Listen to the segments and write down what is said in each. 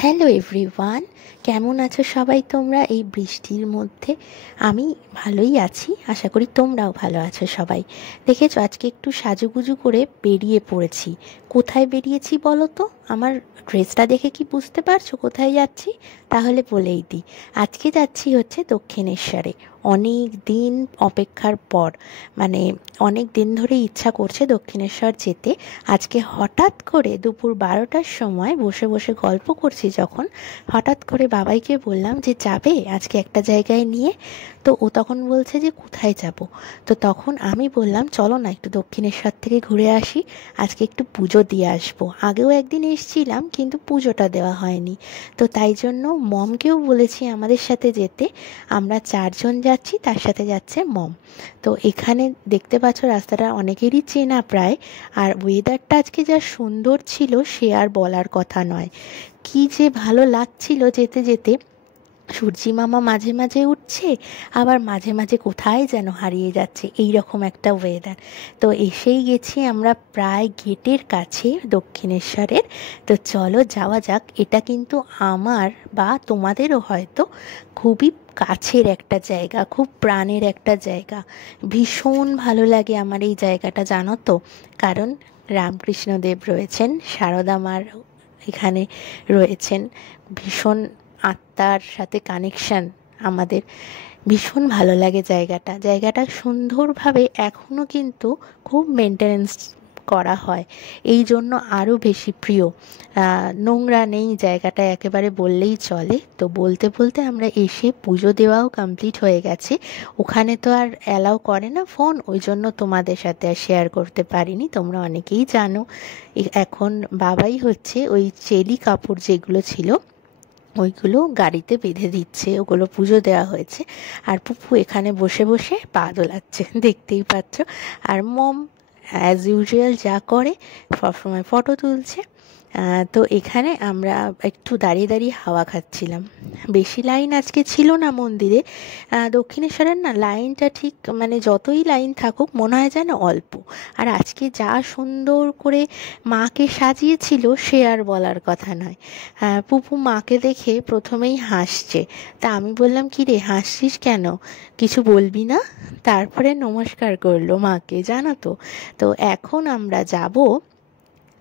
Hello everyone, কেমন আছো সবাই তোমরা এই বৃষ্টির মধ্যে? আমি ভালোই আছি, আশা করি তোমরাও ভালো আছো সবাই। দেখেছো আজকে একটু সাজুগুজু করে বেরিয়ে পড়েছি। কোথায় বেরিয়েছি বলো তো? আমার ড্রেসটা দেখে কি বুঝতে পারছো কোথায় যাচ্ছি? তাহলে বলেই দিই, আজকে যাচ্ছি হচ্ছে দক্ষিণেশ্বরে। অনেক দিন অপেক্ষার পর, মানে অনেক দিন ধরে ইচ্ছা করছে দক্ষিণেশ্বর যেতে। আজকে হঠাৎ করে দুপুর 12টার সময় বসে বসে গল্প করছি যখন, হঠাৎ করে বাবাইকে বললাম যে যাবে আজকে একটা জায়গায় নিয়ে। তো ও তখন বলছে যে কোথায় যাব। তো তখন আমি বললাম চলো না একটু দক্ষিণেশ্বর থেকে ঘুরে আসি, আজকে একটু পুজো দিয়ে আসবো। আগেও একদিন এসেছিলাম কিন্তু পুজোটা দেওয়া হয়নি। তো তাই জন্য মমকেও বলেছি আমাদের সাথে যেতে। আমরা 4জন যাচ্ছি, তার সাথে যাচ্ছে মম। তো এখানে দেখতে পাচ্ছ রাস্তাটা অনেকেরই চেনা প্রায়। আর ওয়েদারটা আজকে যা সুন্দর ছিল সে আর বলার কথা নয়। কি যে ভালো লাগছিল যেতে যেতে। সূর্যি মামা মাঝে মাঝে উঠছে, আবার মাঝে মাঝে কোথায় যেন হারিয়ে যাচ্ছে, এই রকম একটা ওয়েদার। তো এসেই গেছি আমরা প্রায় গেটের কাছে দক্ষিণেশ্বরের। তো চলো যাওয়া যাক। এটা কিন্তু আমার বা তোমাদেরও হয়তো খুবই কাছের একটা জায়গা, খুব প্রাণের একটা জায়গা। ভীষণ ভালো লাগে আমার এই জায়গাটা, জানো তো। কারণ রামকৃষ্ণদেব রয়েছেন, সারদা মার এখানে রয়েছেন। ভীষণ আত্মার সাথে কানেকশান আমাদের। ভীষণ ভালো লাগে জায়গাটা। জায়গাটা সুন্দরভাবে এখনও কিন্তু খুব মেনটেনেন্স করা হয়, এই জন্য আরও বেশি প্রিয়। নোংরা নেই জায়গাটা একেবারে বললেই চলে। তো বলতে বলতে আমরা এসে পুজো দেওয়াও কমপ্লিট হয়ে গেছে। ওখানে তো আর অ্যালাউ করে না ফোন, ওই জন্য তোমাদের সাথে আর শেয়ার করতে পারিনি, তোমরা অনেকেই জানো। এখন বাবাই হচ্ছে ওই চেলি কাপড় যেগুলো ছিল ওইগুলো গাড়িতে বেঁধে দিচ্ছে, ওগুলো পুজো দেওয়া হয়েছে। আর পুপু এখানে বসে বসে পা দোলাচ্ছে, দেখতেই পাচ্ছ। আর মম অ্যাজ ইউজুয়াল যা করে, সবসময় ফটো তুলছে। তো এখানে আমরা একটু দাঁড়িয়ে দাঁড়িয়ে হাওয়া খাচ্ছিলাম। বেশি লাইন আজকে ছিল না মন্দিরে। দক্ষিণেশ্বরের না লাইনটা ঠিক, মানে যতই লাইন থাকুক মনে হয় যেন অল্প। আর আজকে যা সুন্দর করে মাকে সাজিয়েছিল সে আর বলার কথা নয়। পুপু মাকে দেখে প্রথমেই হাসছে। তা আমি বললাম কি রে হাসছিস কেন, কিছু বলবি না? তারপরে নমস্কার করলো মাকে, জানো তো। তো এখন আমরা যাব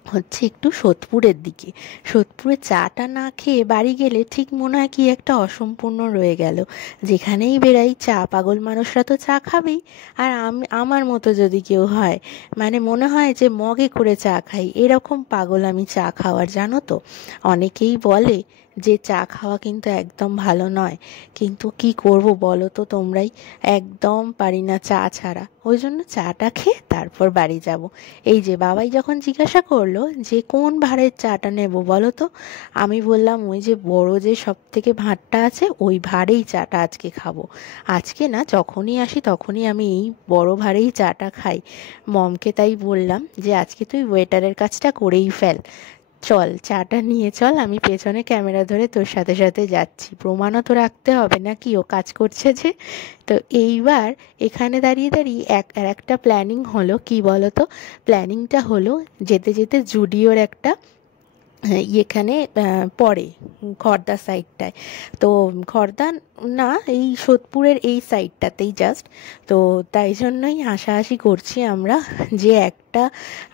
হচ্ছে একটু সোদপুরের দিকে। সোদপুরে চাটা না খেয়ে বাড়ি গেলে ঠিক মনে হয় কি একটা অসম্পূর্ণ রয়ে গেল। যেখানেই বেরাই চা, পাগল মানুষরা তো চা খাবেই। আর আমার মতো যদি কেউ হয়, মানে মনে হয় যে মগে করে চা খাই, এরকম পাগল আমি চা খাওয়ার, জানো তো। অনেকেই বলে যে চা খাওয়া কিন্তু একদম ভালো নয়, কিন্তু কি করব বলো তো তোমরাই, একদম পারি না চা ছাড়া। ওই জন্য চাটা খেয়ে তারপর বাড়ি যাব। এই যে বাবাই যখন জিজ্ঞাসা করলো যে কোন ভাঁড়ের চাটা নেব বলো তো, আমি বললাম ওই যে বড় যে সব থেকে ভাঁড়টা আছে ওই ভাঁড়েই চাটা আজকে খাবো। আজকে না, যখনই আসি তখনই আমি এই বড় ভাঁড়েই চাটা খাই। মমকে তাই বললাম যে আজকে তুই ওয়েটারের কাজটা করেই ফেল, চল চাটা নিয়ে চল, আমি পেছনে ক্যামেরা ধরে তোর সাথে সাথে যাচ্ছি, প্রমাণও তো রাখতে হবে নাকি ও কাজ করছে যে। তো এইবার এখানে দাঁড়িয়ে দাঁড়িয়ে আর একটা প্ল্যানিং হলো, কি বলো তো? প্ল্যানিংটা হলো যেতে যেতে জুডিওর একটা এখানে পড়ে খড়দা সাইডটায়। তো খড়দা না, এই সোদপুরের এই সাইডটাতেই জাস্ট। তো তাই জন্যই হাসাহাসি করছি আমরা যে একটা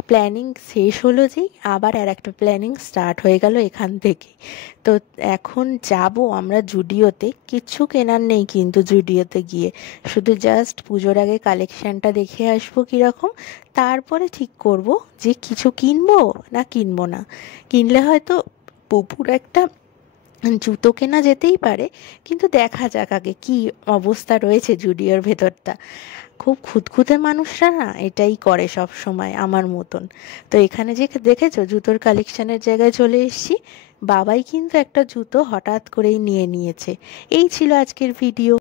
প্ল্যানিং শেষ হলো যেই আবার আর একটা প্ল্যানিং স্টার্ট হয়ে গেল এখান থেকে। তো এখন যাব আমরা জুডিওতে। কিচ্ছু কেনার নেই কিন্তু জুডিওতে গিয়ে, শুধু জাস্ট পুজোর আগে কালেকশানটা দেখে আসবো কীরকম, তারপরে ঠিক করব যে কিছু কিনবো না কিনবো না। কিনলে হয়তো পুপুর একটা জুতো কেনা যেতেই পারে, কিন্তু দেখা যাক আগে কি অবস্থা রয়েছে জুডিওর ভেতরটা। খুব খুঁতখুঁতে মানুষরা না এটাই করে সব সময় আমার মতন। তো এখানে যে দেখেছো জুতোর কালেকশানের জায়গায় চলে এসেছি। বাবাই কিন্তু একটা জুতো হঠাৎ করেই নিয়ে নিয়েছে। এই ছিল আজকের ভিডিও।